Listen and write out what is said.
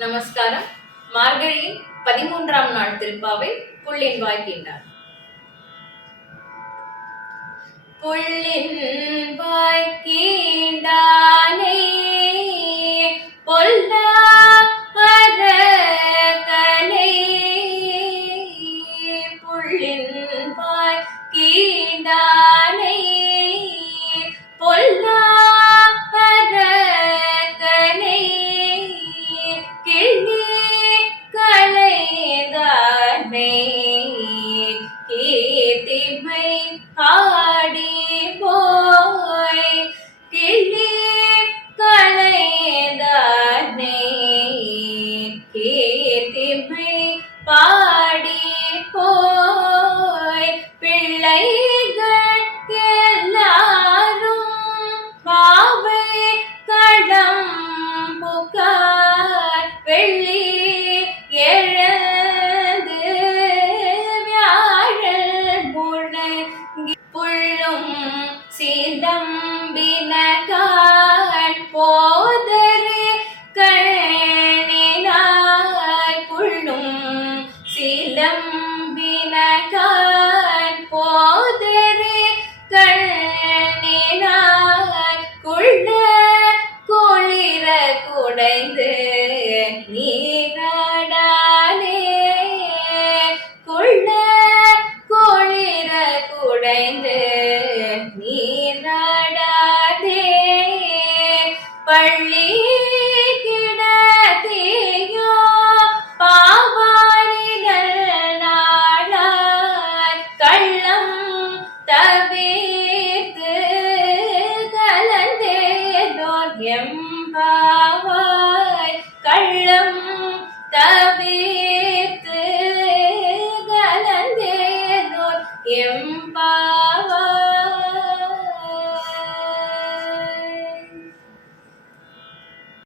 நமஸ்காரம். மார்கழியின் பதிமூன்றாம் நாள் திருப்பாவை புள்ளின் வாய்க்கின்றார் புள்ளின் வாய்க்கி திமை ஆடி போய் கிள்ளி களைதானே கீர்த்திமை பாடி போய் பிள்ளை சிதம்பின போதரு கண்ணினாய் புள்ளும். சிதம்பின போதரு கண்ணினாய் குள்ள குளிர குடைந்து நீ பள்ளி கிடத்தியோ பாவாரிகள் நாளாய் கள்ளம் தவிர்த்து கலந்தேதோர் எம்பாவாய் கள்ளம் தவித்து கலந்தேதோர் எம்